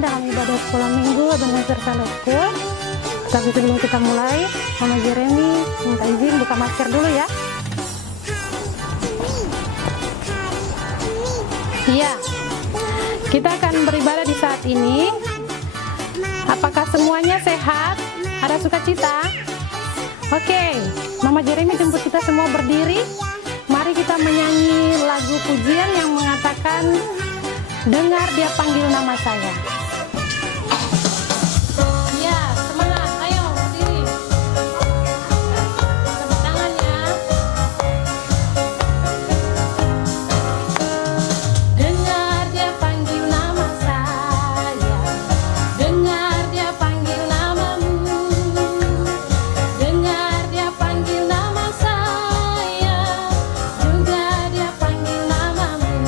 dalam ibadah sekolah minggu Ebenezer Sunday School. Tapi sebelum kita mulai, Mama Jeremy minta izin buka masker dulu ya. Iya, kita akan beribadah di saat ini. Apakah semuanya sehat? Ada sukacita? Oke, Mama Jeremy jemput kita semua berdiri. Mari kita menyanyi lagu pujian yang mengatakan, dengar dia panggil nama saya. Ya, semangat, ayo berdiri. Tepuk tangan ya. Dengar dia panggil nama saya, dengar dia panggil namamu, dengar dia panggil nama saya, juga dia panggil namamu.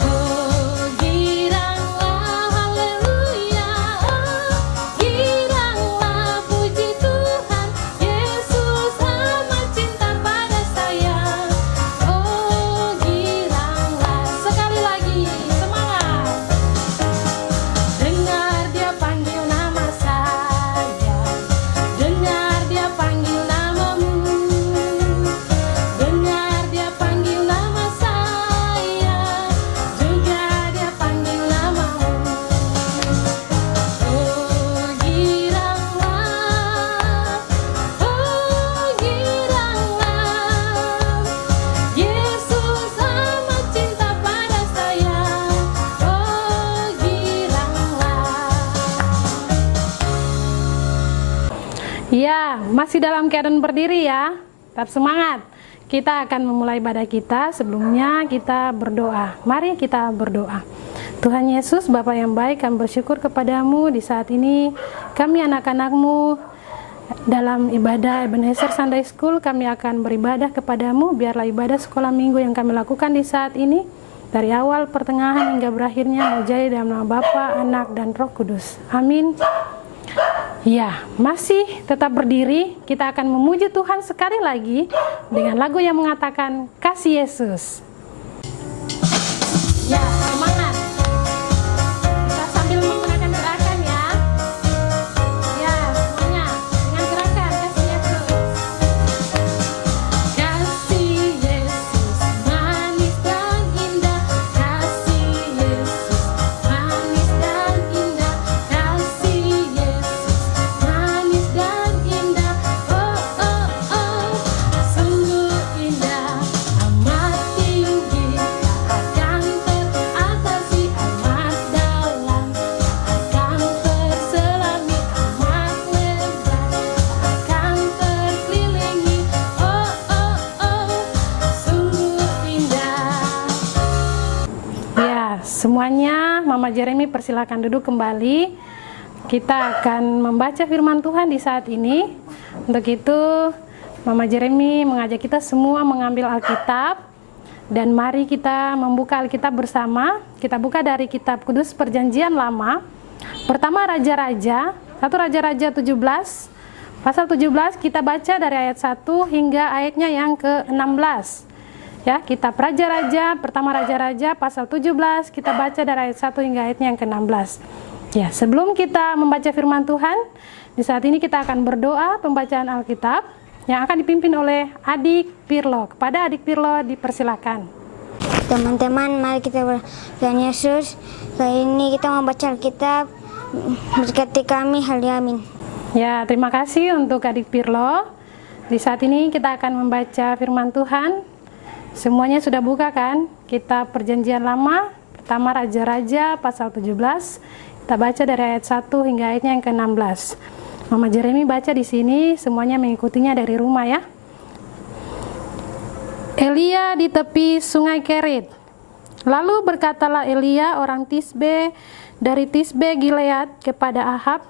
Oh giranglah haleluya, oh giranglah puji Tuhan, Yesus amat cinta pada saya. Oh giranglah, sekali lagi semangat. Dengar dia panggil nama saya, dengar dia panggil namamu, dengar dia panggil nama saya, juga dia panggil namamu. Oh giranglah, Yesus amat cinta pada saya. Oh giranglah. Ya, masih dalam keadaan berdiri ya. Tetap semangat. Kita akan memulai ibadah kita. Sebelumnya kita berdoa. Mari kita berdoa. Tuhan Yesus, Bapa yang baik, kami bersyukur kepadamu di saat ini. Kami anak-anakmu dalam ibadah Ebenezer Sunday School, kami akan beribadah kepadamu. Biarlah ibadah sekolah minggu yang kami lakukan di saat ini, dari awal, pertengahan, hingga berakhirnya, menjadi dalam nama Bapa, Anak, dan Roh Kudus. Amin. Ya, masih tetap berdiri. Kita akan memuji Tuhan sekali lagi dengan lagu yang mengatakan Kasih Yesus. Ya, semangat. Kita sambil menggunakan gerakan ya. Ya, semuanya dengan gerakan Kasih Yesus. Kasih Yesus manis dan indah, kasih Yesus manis dan indah, kasih Yesus manis dan indah. Oh oh oh, sungguh indah, amat tinggi, tak akan teratasi, amat dalam, tak akan terselami, amat lebar, tak akan terkelilingi. Oh oh oh, sungguh indah. Ya, semuanya Mama Jeremy persilakan duduk kembali. Kita akan membaca firman Tuhan di saat ini. Untuk itu, Mama Jeremy mengajak kita semua mengambil Alkitab. Dan mari kita membuka Alkitab bersama. Kita buka dari kitab Kudus Perjanjian Lama. Pertama Raja-Raja, 1 Raja-Raja 17. Pasal 17 kita baca dari ayat 1 hingga ayatnya yang ke-16. Ya, kitab Raja-Raja, pertama Raja-Raja pasal 17, kita baca dari ayat 1 hingga ayatnya yang ke-16. Ya, sebelum kita membaca firman Tuhan, di saat ini kita akan berdoa pembacaan Alkitab yang akan dipimpin oleh Adik Pirlo. Kepada Adik Pirlo dipersilakan. Teman-teman, mari kita Tuhan Yesus. Kali ini kita membaca Alkitab. Berkati kami, amin. Ya, terima kasih untuk Adik Pirlo. Di saat ini kita akan membaca firman Tuhan. Semuanya sudah buka kan? Kitab Perjanjian Lama, pertama Raja-Raja pasal 17. Kita baca dari ayat 1 hingga ayatnya yang ke-16. Mama Jeremy baca di sini, semuanya mengikutinya dari rumah ya. Elia di tepi sungai Kerit. Lalu berkatalah Elia orang Tisbe dari Tisbe Gilead kepada Ahab,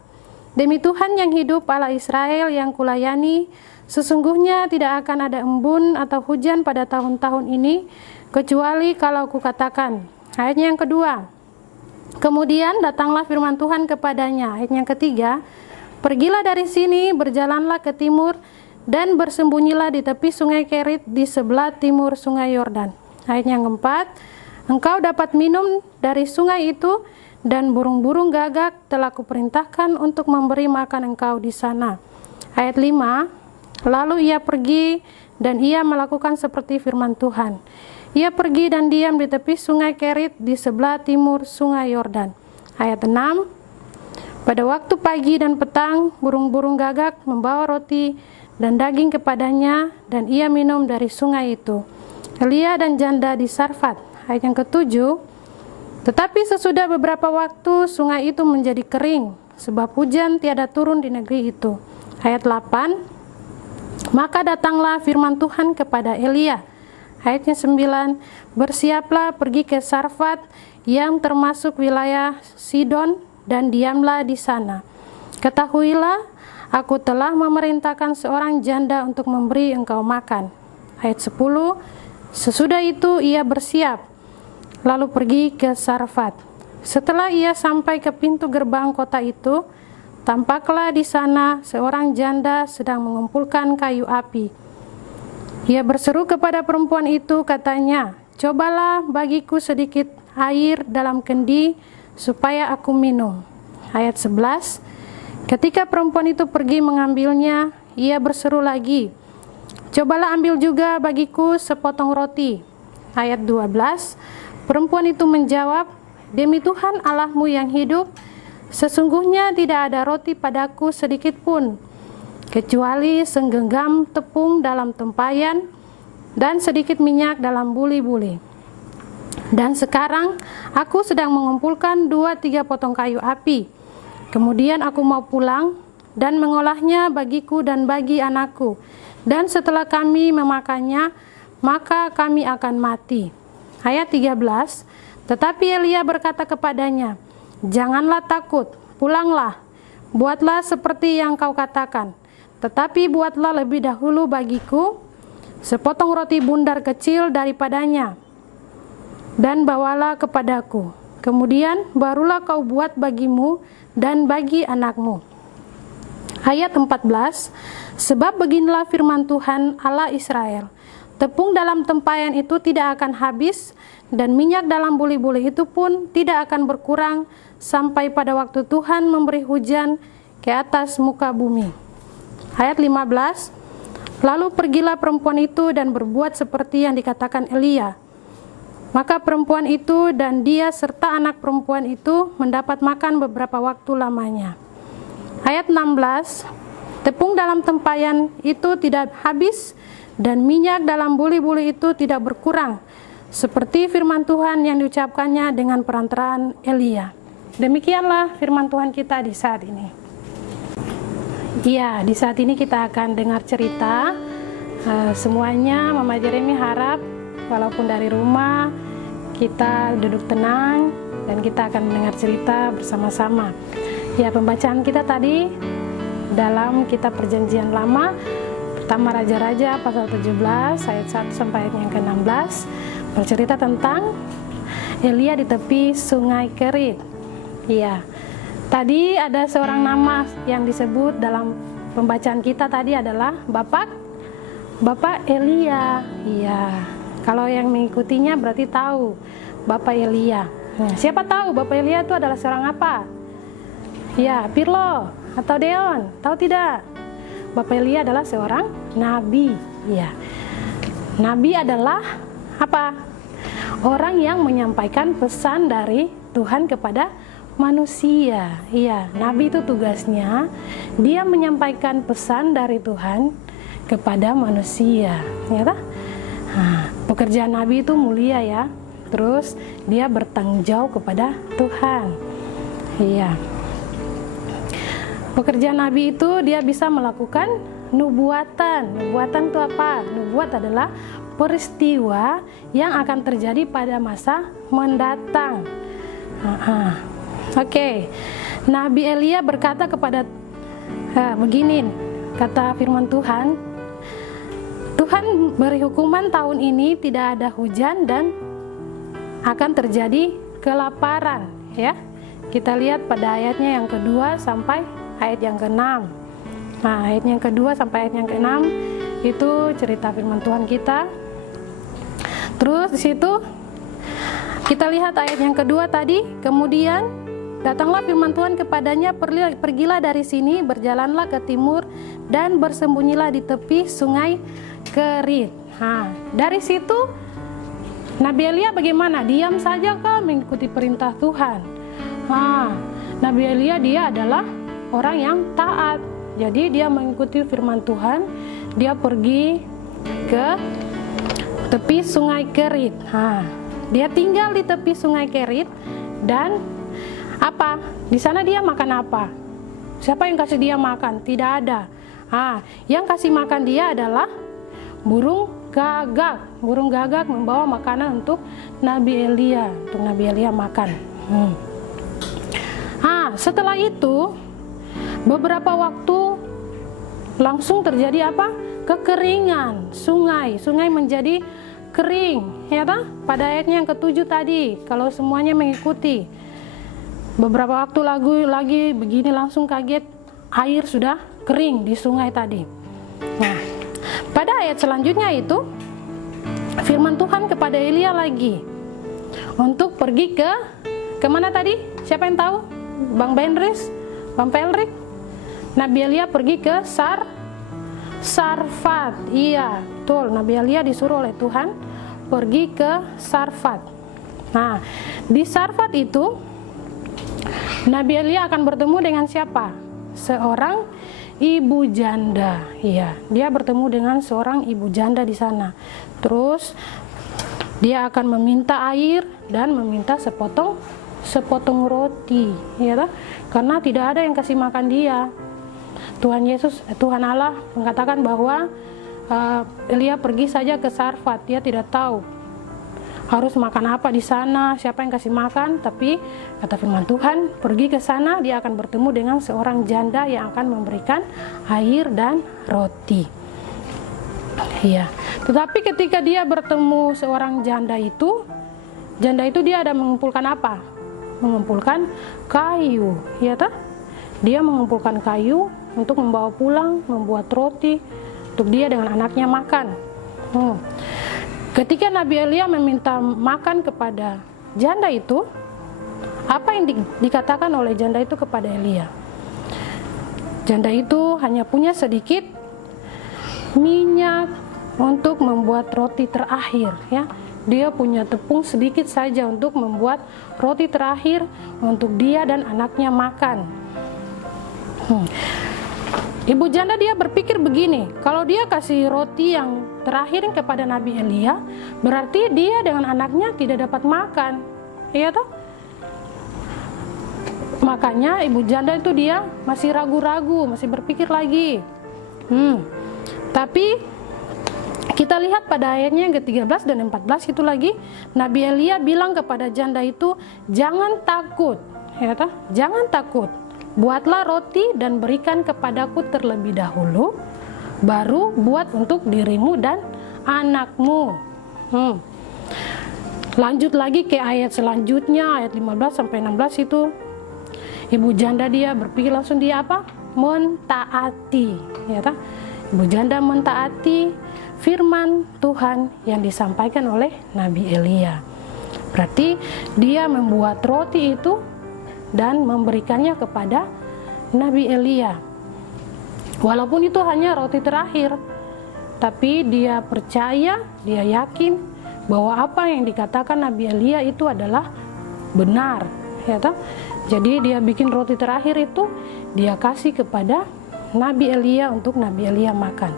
demi Tuhan yang hidup Allah Israel yang kulayani, sesungguhnya tidak akan ada embun atau hujan pada tahun-tahun ini, kecuali kalau kukatakan. Ayatnya yang kedua. Kemudian datanglah firman Tuhan kepadanya. Ayat yang ketiga. Pergilah dari sini, berjalanlah ke timur, dan bersembunyilah di tepi sungai Kerit di sebelah timur sungai Yordan. Ayat yang keempat. Engkau dapat minum dari sungai itu, dan burung-burung gagak telah kuperintahkan untuk memberi makan engkau di sana. Ayat 5, lalu ia pergi dan ia melakukan seperti firman Tuhan. Ia pergi dan diam di tepi sungai Kerit di sebelah timur sungai Yordan. Ayat 6, pada waktu pagi dan petang, burung-burung gagak membawa roti dan daging kepadanya, dan ia minum dari sungai itu. Elia dan janda di Sarfat. Ayat yang ke-7, tetapi sesudah beberapa waktu sungai itu menjadi kering, sebab hujan tiada turun di negeri itu. Ayat 8, maka datanglah firman Tuhan kepada Elia. Ayatnya 9, bersiaplah pergi ke Sarfat yang termasuk wilayah Sidon dan diamlah di sana. Ketahuilah, aku telah memerintahkan seorang janda untuk memberi engkau makan. Ayat 10, sesudah itu ia bersiap, lalu pergi ke Sarfat. Setelah ia sampai ke pintu gerbang kota itu, tampaklah di sana seorang janda sedang mengumpulkan kayu api. Ia berseru kepada perempuan itu, katanya, cobalah bagiku sedikit air dalam kendi supaya aku minum. Ayat 11, ketika perempuan itu pergi mengambilnya, ia berseru lagi, cobalah ambil juga bagiku sepotong roti. Ayat 12, perempuan itu menjawab, demi Tuhan Allahmu yang hidup, sesungguhnya tidak ada roti padaku sedikit pun, kecuali senggenggam tepung dalam tempayan dan sedikit minyak dalam buli-buli. Dan sekarang aku sedang mengumpulkan 2-3 potong kayu api. Kemudian aku mau pulang dan mengolahnya bagiku dan bagi anakku. Dan setelah kami memakannya, maka kami akan mati. Ayat 13, tetapi Elia berkata kepadanya, janganlah takut, pulanglah, buatlah seperti yang kau katakan. Tetapi buatlah lebih dahulu bagiku sepotong roti bundar kecil daripadanya, dan bawalah kepadaku. Kemudian barulah kau buat bagimu dan bagi anakmu. Ayat 14, sebab beginilah firman Tuhan Allah Israel, tepung dalam tempayan itu tidak akan habis, dan minyak dalam buli-buli itu pun tidak akan berkurang, sampai pada waktu Tuhan memberi hujan ke atas muka bumi. Ayat 15, lalu pergilah perempuan itu dan berbuat seperti yang dikatakan Elia. Maka perempuan itu dan dia serta anak perempuan itu mendapat makan beberapa waktu lamanya. Ayat 16, tepung dalam tempayan itu tidak habis dan minyak dalam buli-buli itu tidak berkurang, seperti firman Tuhan yang diucapkannya dengan perantaraan Elia. Demikianlah firman Tuhan kita di saat ini. Ya, di saat ini kita akan dengar cerita. Semuanya Mama Jeremy harap walaupun dari rumah kita duduk tenang dan kita akan mendengar cerita bersama-sama. Ya, pembacaan kita tadi dalam kitab Perjanjian Lama, pertama Raja-Raja pasal 17 ayat 1 sampai ayat yang ke-16, bercerita tentang Elia di tepi sungai Kerit. Ya, tadi ada seorang nama yang disebut dalam pembacaan kita tadi adalah Bapak Elia. Iya, kalau yang mengikutinya berarti tahu Bapak Elia. Nah, siapa tahu Bapak Elia itu adalah seorang apa? Ya, Pirlo atau Deon, tahu tidak? Bapak Elia adalah seorang nabi. Ya, nabi adalah apa? Orang yang menyampaikan pesan dari Tuhan kepada manusia. Iya, nabi itu tugasnya dia menyampaikan pesan dari Tuhan kepada manusia. Ya, nah, pekerjaan nabi itu mulia ya. Terus dia bertanggung jawab kepada Tuhan. Iya. Pekerjaan nabi itu dia bisa melakukan nubuatan. Nubuatan itu apa? Nubuat adalah peristiwa yang akan terjadi pada masa mendatang. Oke. Nabi Elia berkata kepada begini, kata firman Tuhan, Tuhan beri hukuman tahun ini tidak ada hujan dan akan terjadi kelaparan. Ya, kita lihat pada ayatnya yang kedua sampai ayat yang ke-6. Nah, ayat yang kedua sampai ayat yang ke-6 itu cerita firman Tuhan kita. Terus di situ kita lihat ayat yang kedua tadi, kemudian datanglah firman Tuhan kepadanya, pergilah dari sini, berjalanlah ke timur dan bersembunyilah di tepi sungai Kerit. Dari situ Nabi Elia bagaimana? Diam saja kah mengikuti perintah Tuhan? Nabi Elia dia adalah orang yang taat. Jadi dia mengikuti firman Tuhan, dia pergi ke tepi sungai Kerit. Dia tinggal di tepi sungai Kerit dan apa? Di sana dia makan apa? Siapa yang kasih dia makan? Tidak ada. Yang kasih makan dia adalah burung gagak. Burung gagak membawa makanan untuk Nabi Elia, makan. Setelah itu beberapa waktu langsung terjadi apa? Kekeringan sungai menjadi kering, ya tak? Pada ayatnya yang ke-7 tadi, kalau semuanya mengikuti. Beberapa waktu lagi begini langsung kaget, air sudah kering di sungai tadi. Nah, pada ayat selanjutnya itu firman Tuhan kepada Elia lagi untuk pergi ke mana tadi? Siapa yang tahu? Bang Benris, Bang Pelrik? Nabi Elia pergi ke Sarfat. Iya, betul. Nabi Elia disuruh oleh Tuhan pergi ke Sarfat. Nah, di Sarfat itu Nabi Elia akan bertemu dengan siapa? Seorang ibu janda. Iya, dia bertemu dengan seorang ibu janda di sana. Terus dia akan meminta air dan meminta sepotong roti, ya, karena tidak ada yang kasih makan dia. Tuhan Allah mengatakan bahwa Elia pergi saja ke Sarfat. Dia tidak tahu harus makan apa di sana, siapa yang kasih makan, tapi kata firman Tuhan, pergi ke sana, dia akan bertemu dengan seorang janda yang akan memberikan air dan roti. Iya. Tetapi ketika dia bertemu seorang janda itu dia ada mengumpulkan apa? Mengumpulkan kayu, ya tak? Dia mengumpulkan kayu untuk membawa pulang, membuat roti untuk dia dengan anaknya makan. Ketika Nabi Elia meminta makan kepada janda itu, apa yang dikatakan oleh janda itu kepada Elia? Janda itu hanya punya sedikit minyak untuk membuat roti terakhir, ya. Dia punya tepung sedikit saja untuk membuat roti terakhir untuk dia dan anaknya makan. Ibu janda dia berpikir begini, kalau dia kasih roti yang terakhir kepada Nabi Elia, berarti dia dengan anaknya tidak dapat makan, iya toh? Makanya ibu janda itu dia masih ragu-ragu, masih berpikir lagi. Tapi kita lihat pada ayatnya yang ke-13 dan 14 itu lagi, Nabi Elia bilang kepada janda itu, jangan takut, ya toh? Jangan takut. Buatlah roti dan berikan kepadaku terlebih dahulu, baru buat untuk dirimu dan anakmu. Lanjut lagi ke ayat selanjutnya, ayat 15 sampai 16 itu. Ibu janda dia berpikir langsung dia apa? Mentaati, ya tak? Ibu janda mentaati firman Tuhan yang disampaikan oleh Nabi Elia. Berarti dia membuat roti itu dan memberikannya kepada Nabi Elia. Walaupun itu hanya roti terakhir, tapi dia percaya, dia yakin bahwa apa yang dikatakan Nabi Elia itu adalah benar, ya toh? Jadi dia bikin roti terakhir itu, dia kasih kepada Nabi Elia untuk Nabi Elia makan.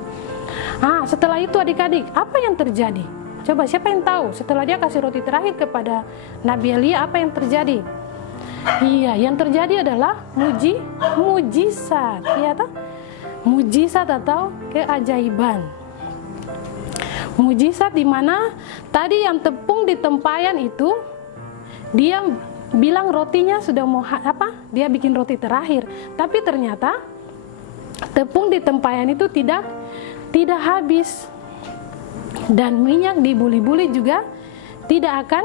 Setelah itu adik-adik, apa yang terjadi? Coba siapa yang tahu? Setelah dia kasih roti terakhir kepada Nabi Elia, apa yang terjadi? Iya, yang terjadi adalah mujizat, ya toh? Mujizat atau keajaiban. Mujizat di mana tadi yang tepung di tempayan itu dia bilang rotinya sudah mau dia bikin roti terakhir, tapi ternyata tepung di tempayan itu tidak habis dan minyak di buli-buli juga tidak akan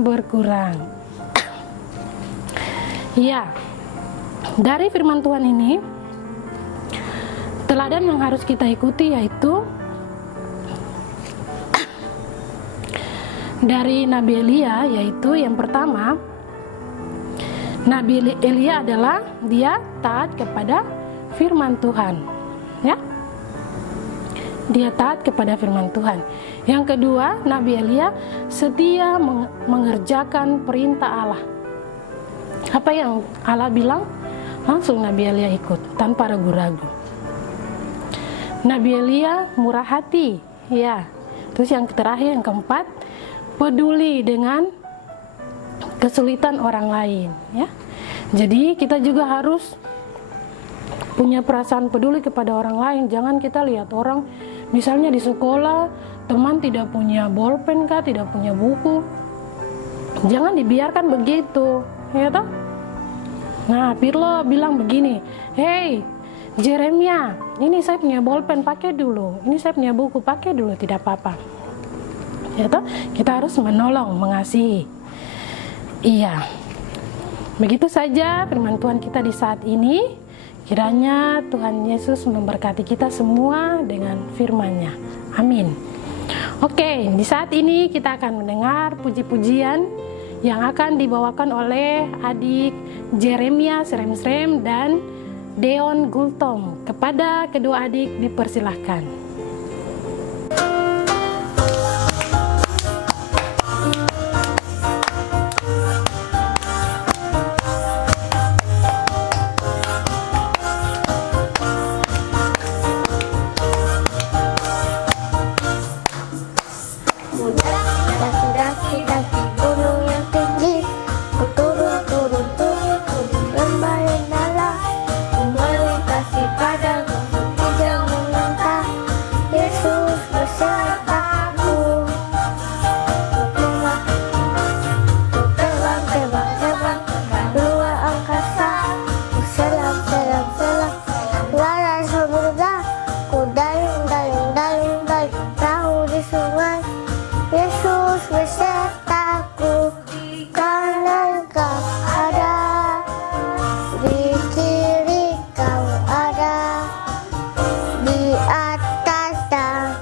berkurang. Ya, dari firman Tuhan ini teladan yang harus kita ikuti yaitu dari Nabi Elia, yaitu yang pertama, Nabi Elia adalah dia taat kepada firman Tuhan, ya. Dia taat kepada firman Tuhan. Yang kedua, Nabi Elia setia mengerjakan perintah Allah. Apa yang Allah bilang, langsung Nabi Elia ikut tanpa ragu-ragu. Nabi Elia murah hati, ya. Terus yang terakhir, yang keempat, peduli dengan kesulitan orang lain, ya. Jadi kita juga harus punya perasaan peduli kepada orang lain. Jangan kita lihat orang, misalnya di sekolah, teman tidak punya bolpen kah, tidak punya buku. Jangan dibiarkan begitu, ya toh? Nah, Pirlo bilang begini, "Hey, Jeremia, ini saya punya bolpen, pakai dulu. Ini saya punya buku, pakai dulu, tidak apa-apa." Ya toh? Kita harus menolong, mengasihi. Iya. Begitu saja firman Tuhan kita di saat ini. Kiranya Tuhan Yesus memberkati kita semua dengan firman-Nya. Amin. Oke, di saat ini kita akan mendengar puji-pujian yang akan dibawakan oleh adik Jeremia Srem dan Deon Gultom. Kepada kedua adik dipersilahkan. Daki-daki gunung yang tinggi, ku turun lembah yang dalam, ku melintasi padang hijau melintang. Yesus besertaku, ku terbang luar angkasa, ku selam lara samudra, ku dayung perahu di sungai. Yesus besertaku, karena Engkau ada, di kiri Kau ada, di atas dan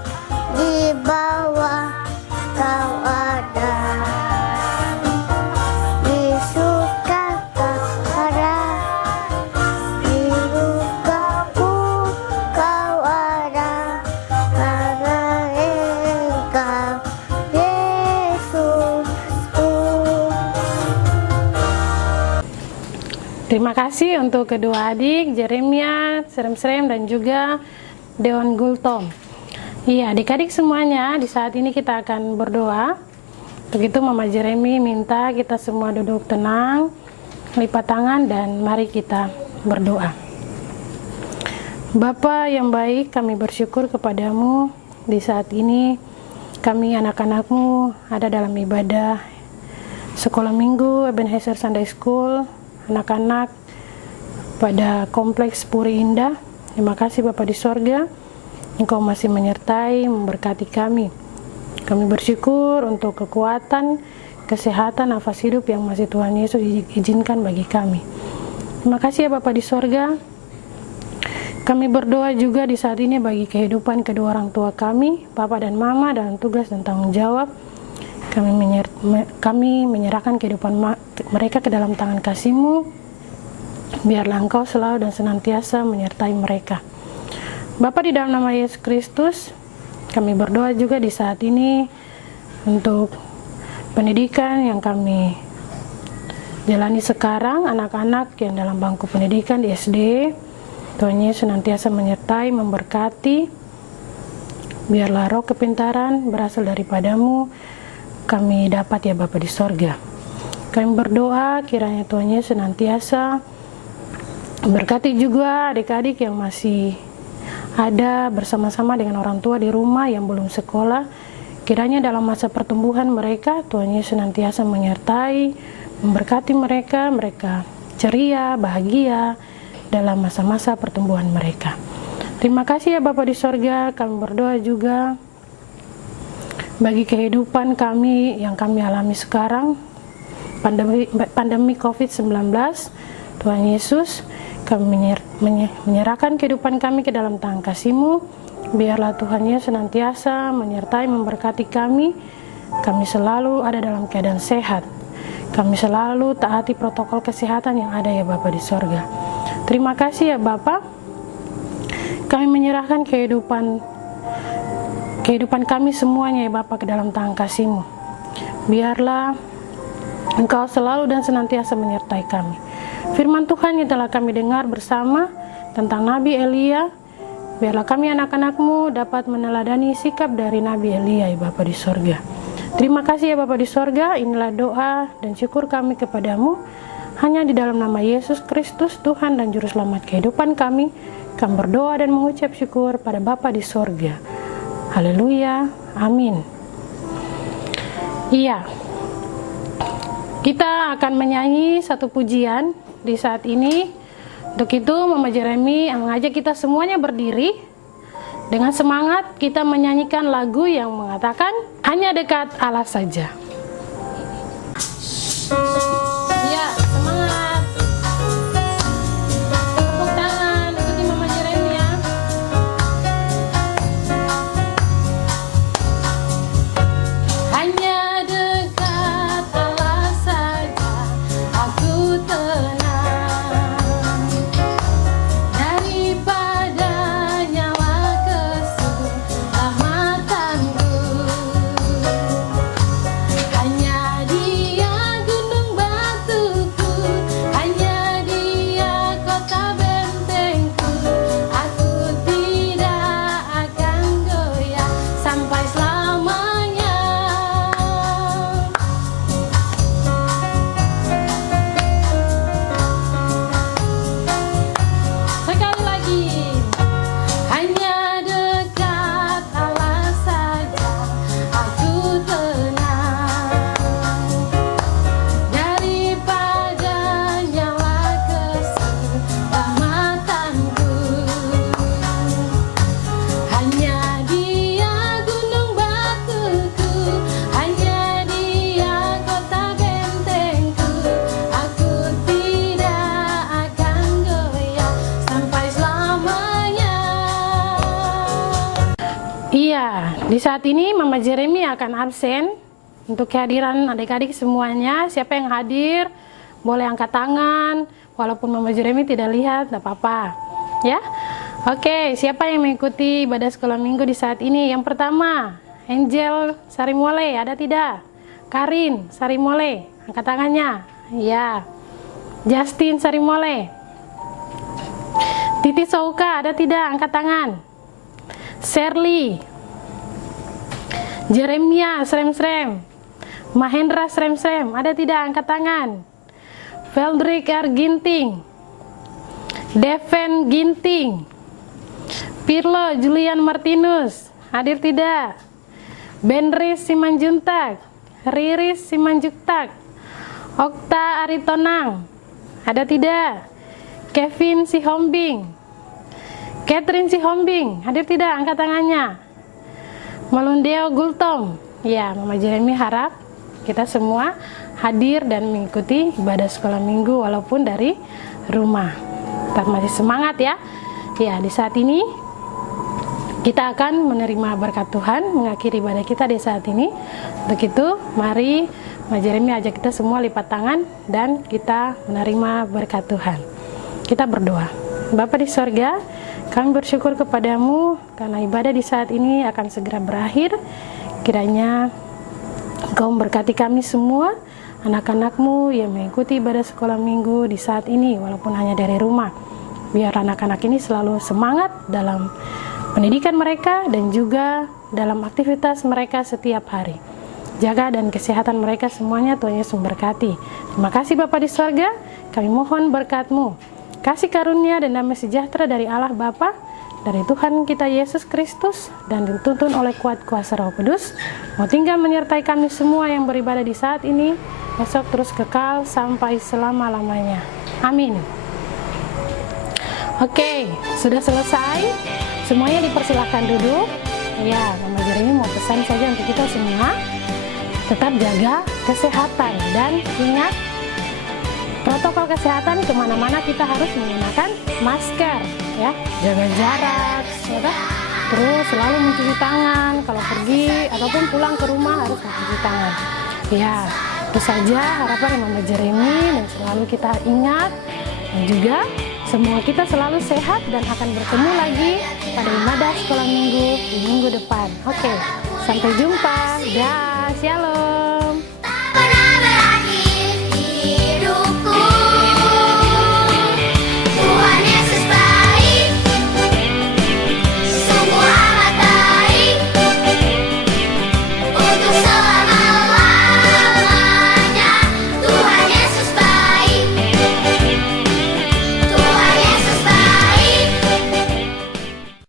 di bawah Kau ada, di suka Kau ada, di duka pun Kau ada, karena Engkau Terima kasih untuk kedua adik, Jeremia Srem dan juga Deon Gultom. Iya, adik-adik semuanya, di saat ini kita akan berdoa. Begitu Mama Jeremy minta kita semua duduk tenang, lipat tangan, dan mari kita berdoa. Bapa yang baik, kami bersyukur kepadamu di saat ini. Kami anak-anakmu ada dalam ibadah sekolah minggu Ebenezer Sunday School, anak-anak pada kompleks Puri Indah. Terima kasih Bapa di sorga, Engkau masih menyertai, memberkati kami. Kami bersyukur untuk kekuatan, kesehatan, nafas hidup yang masih Tuhan Yesus izinkan bagi kami. Terima kasih ya Bapa di sorga. Kami berdoa juga di saat ini bagi kehidupan kedua orang tua kami, Papa dan Mama, dalam tugas dan tanggung jawab. Kami menyerahkan kehidupan mereka ke dalam tangan kasih-Mu. Biarlah Engkau selalu dan senantiasa menyertai mereka. Bapa, di dalam nama Yesus Kristus, kami berdoa juga di saat ini untuk pendidikan yang kami jalani sekarang, anak-anak yang dalam bangku pendidikan di SD. Tuhan Yesus senantiasa menyertai, memberkati. Biarlah roh kepintaran berasal daripada-Mu kami dapat ya Bapa di sorga. Kami berdoa kiranya Tuhan Yesus senantiasa berkati juga adik-adik yang masih ada bersama-sama dengan orang tua di rumah yang belum sekolah. Kiranya dalam masa pertumbuhan mereka, Tuhan Yesus senantiasa menyertai, memberkati mereka ceria, bahagia dalam masa-masa pertumbuhan mereka. Terima kasih ya Bapa di sorga. Kami berdoa juga bagi kehidupan kami yang kami alami sekarang, pandemi COVID-19. Tuhan Yesus, kami menyerahkan kehidupan kami ke dalam tangan kasih-Mu. Biarlah Tuhan Yesus senantiasa menyertai, memberkati kami. Kami selalu ada dalam keadaan sehat. Kami selalu taati protokol kesehatan yang ada ya Bapa di sorga. Terima kasih ya Bapa. Kami menyerahkan kehidupan kami semuanya ya Bapa ke dalam tangan kasih-Mu. Biarlah Engkau selalu dan senantiasa menyertai kami. Firman Tuhan yang telah kami dengar bersama tentang Nabi Elia, biarlah kami anak-anak-Mu dapat meneladani sikap dari Nabi Elia ya Bapa di sorga. Terima kasih ya Bapa di sorga, inilah doa dan syukur kami kepadamu. Hanya di dalam nama Yesus Kristus, Tuhan dan Juru Selamat kehidupan kami berdoa dan mengucap syukur pada Bapa di sorga. Haleluya, amin. Iya, kita akan menyanyi satu pujian di saat ini. Untuk itu Mama Jeremy mengajak kita semuanya berdiri. Dengan semangat kita menyanyikan lagu yang mengatakan hanya dekat Allah saja. Ya, semangat. Tepuk tangan, ikuti Mama Jeremy ya. Hanya dekat Allah saja aku tenang, daripada nyawa keselamatanku. Hanya Dia gunung batuku, hanya Dia kota bentengku. Aku tidak akan goyah sampai selamanya. Sekali lagi, hanya dekat Allah saja aku tenang, daripada nyawa keselamatanku. Hanya Dia gunung batuku, hanya Dia kota bentengku. Aku tidak akan goyah sampai selamanya. Iya, di saat ini Mama Jeremy akan absen untuk kehadiran adik-adik semuanya. Siapa yang hadir boleh angkat tangan, walaupun Mama Jeremy tidak lihat, tidak apa-apa ya. Oke, siapa yang mengikuti ibadah sekolah minggu di saat ini? Yang pertama, Angel Sarimole, ada tidak? Karin Sarimole, angkat tangannya. Ya. Justin Sarimole. Titi Souka, ada tidak? Angkat tangan. Shirley, Jeremia Srem-Srem, Mahendra Srem-Srem, ada tidak? Angkat tangan. Veldrik R. Ginting, Deven Ginting, Pirlo Julian Martinus, hadir tidak? Benris Simanjuntak, Riris Simanjuntak, Okta Aritonang, ada tidak? Kevin Sihombing, Catherine Sihombing, hadir tidak? Angkat tangannya. Melundeo Gultom. Ya, Mama Jeremy harap kita semua hadir dan mengikuti ibadah sekolah minggu walaupun dari rumah. Tetap masih semangat ya. Ya, di saat ini kita akan menerima berkat Tuhan, mengakhiri ibadah kita di saat ini. Untuk itu, mari Mama Jeremy ajak kita semua lipat tangan dan kita menerima berkat Tuhan. Kita berdoa. Bapa di sorga, kami bersyukur kepadamu karena ibadah di saat ini akan segera berakhir. Kiranya Engkau memberkati kami semua, anak-anak-Mu yang mengikuti ibadah sekolah minggu di saat ini walaupun hanya dari rumah. Biar anak-anak ini selalu semangat dalam pendidikan mereka dan juga dalam aktivitas mereka setiap hari. Jaga dan kesehatan mereka semuanya, Tuhan Yesus memberkati. Terima kasih Bapa di sorga, kami mohon berkat-Mu, kasih karunia dan damai sejahtera dari Allah Bapa, dari Tuhan kita Yesus Kristus, dan dituntun oleh kuat kuasa Roh Kudus, mau tinggal menyertai kami semua yang beribadah di saat ini, besok terus kekal sampai selama-lamanya. Amin. Oke, sudah selesai. Semuanya dipersilahkan duduk. Ya, Mama Jeremy mau pesan saja untuk kita semua, tetap jaga kesehatan dan ingat protokol kesehatan. Kemana-mana kita harus menggunakan masker, ya, jaga jarak, ya kan? Terus selalu mencuci tangan kalau pergi ataupun pulang ke rumah harus mencuci tangan. Ya, Itu saja harapan Mama Jeremy, dan selalu kita ingat, dan juga semua kita selalu sehat dan akan bertemu lagi pada ibadah sekolah minggu di minggu depan. Oke, sampai jumpa. Dah, shalom.